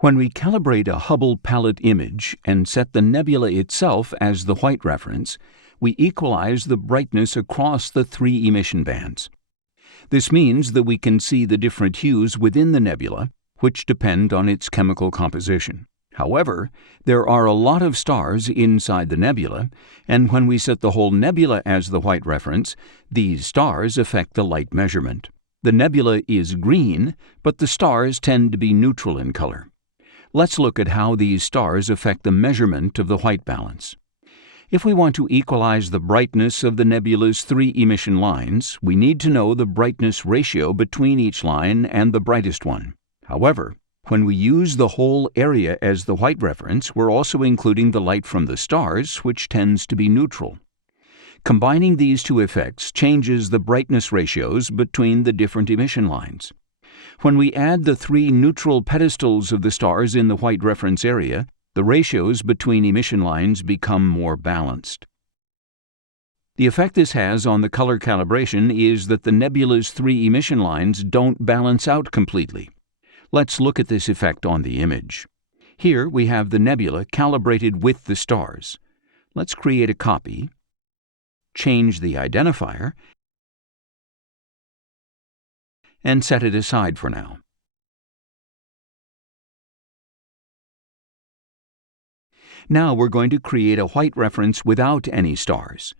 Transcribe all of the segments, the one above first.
When we calibrate a Hubble palette image and set the nebula itself as the white reference, we equalize the brightness across the three emission bands. This means that we can see the different hues within the nebula, which depend on its chemical composition. However, there are a lot of stars inside the nebula, and when we set the whole nebula as the white reference, these stars affect the light measurement. The nebula is green, but the stars tend to be neutral in color. Let's look at how these stars affect the measurement of the white balance. If we want to equalize the brightness of the nebula's three emission lines, we need to know the brightness ratio between each line and the brightest one. However, when we use the whole area as the white reference, we're also including the light from the stars, which tends to be neutral. Combining these two effects changes the brightness ratios between the different emission lines. When we add the three neutral pedestals of the stars in the white reference area, the ratios between emission lines become more balanced. The effect this has on the color calibration is that the nebula's three emission lines don't balance out completely. Let's look at this effect on the image. Here we have the nebula calibrated with the stars. Let's create a copy, change the identifier, and set it aside for now. Now we're going to create a white reference without any stars.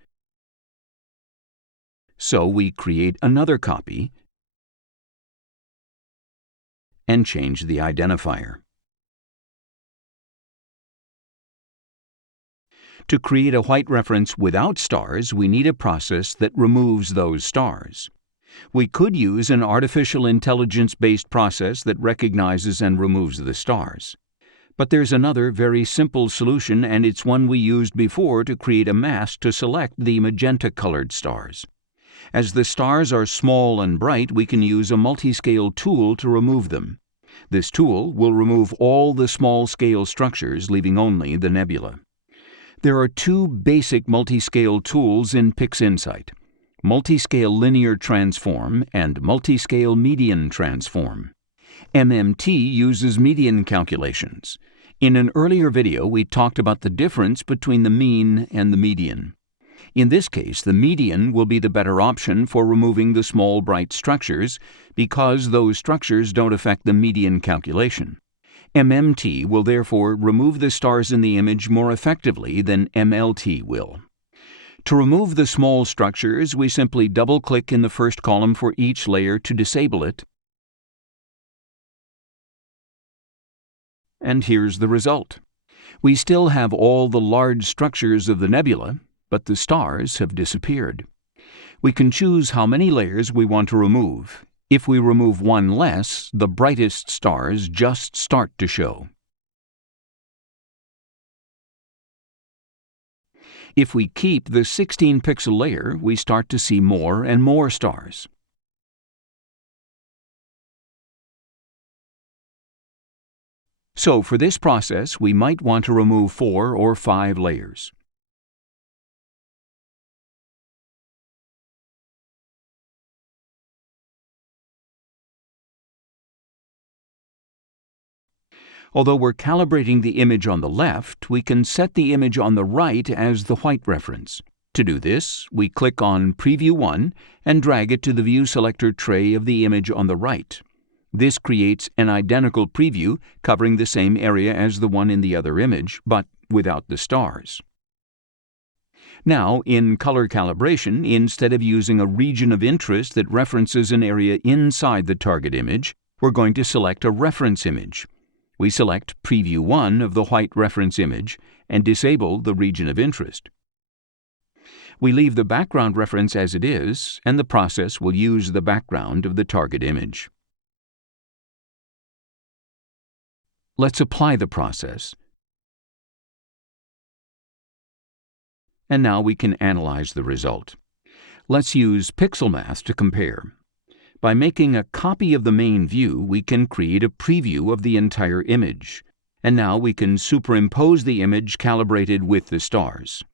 So we create another copy and change the identifier. To create a white reference without stars, we need a process that removes those stars. We could use an artificial intelligence-based process that recognizes and removes the stars. But there's another very simple solution, and it's one we used before to create a mask to select the magenta-colored stars. As the stars are small and bright, we can use a multi-scale tool to remove them. This tool will remove all the small-scale structures, leaving only the nebula. There are two basic multi-scale tools in PixInsight: multi-scale linear transform and multi-scale median transform. MMT uses median calculations. In an earlier video, we talked about the difference between the mean and the median. In this case, the median will be the better option for removing the small bright structures because those structures don't affect the median calculation. MMT will therefore remove the stars in the image more effectively than MLT will. To remove the small structures, we simply double-click in the first column for each layer to disable it. And here's the result. We still have all the large structures of the nebula, but the stars have disappeared. We can choose how many layers we want to remove. If we remove one less, the brightest stars just start to show. If we keep the 16-pixel layer, we start to see more and more stars. So for this process, we might want to remove 4 or 5 layers. Although we're calibrating the image on the left, we can set the image on the right as the white reference. To do this, we click on Preview 1 and drag it to the View Selector tray of the image on the right. This creates an identical preview covering the same area as the one in the other image, but without the stars. Now, in color calibration, instead of using a region of interest that references an area inside the target image, we're going to select a reference image. We select Preview 1 of the white reference image and disable the region of interest. We leave the background reference as it is, and the process will use the background of the target image. Let's apply the process. And now we can analyze the result. Let's use pixel math to compare. By making a copy of the main view, we can create a preview of the entire image. And now we can superimpose the image calibrated with the stars.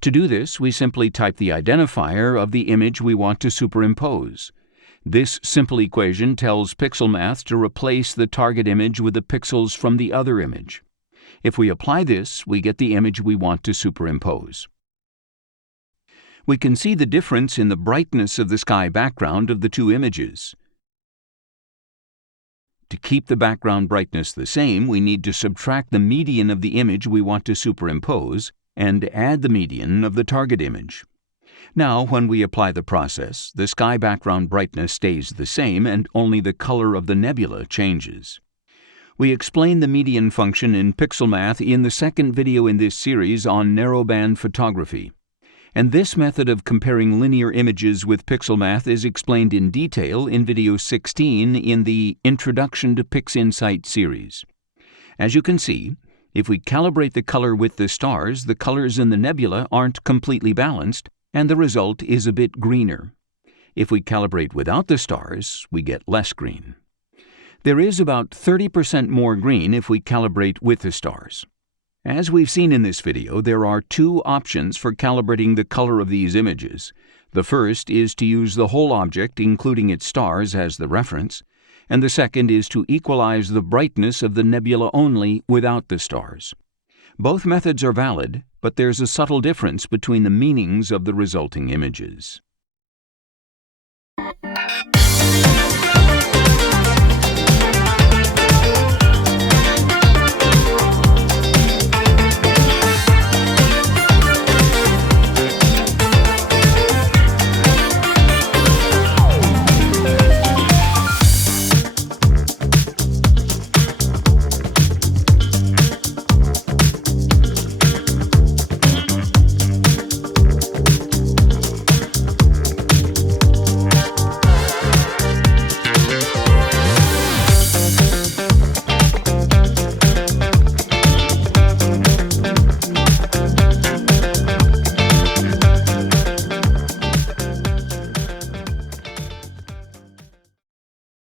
To do this, we simply type the identifier of the image we want to superimpose. This simple equation tells pixel math to replace the target image with the pixels from the other image. If we apply this, we get the image we want to superimpose. We can see the difference in the brightness of the sky background of the two images. To keep the background brightness the same, we need to subtract the median of the image we want to superimpose and add the median of the target image. Now, when we apply the process, the sky background brightness stays the same and only the color of the nebula changes. We explain the median function in pixel math in the second video in this series on narrowband photography. And this method of comparing linear images with pixel math is explained in detail in video 16 in the Introduction to PixInsight series. As you can see, if we calibrate the color with the stars, the colors in the nebula aren't completely balanced, and the result is a bit greener. If we calibrate without the stars, we get less green. There is about 30% more green if we calibrate with the stars. As we've seen in this video, there are two options for calibrating the color of these images. The first is to use the whole object, including its stars, as the reference, and the second is to equalize the brightness of the nebula only without the stars. Both methods are valid, but there's a subtle difference between the meanings of the resulting images.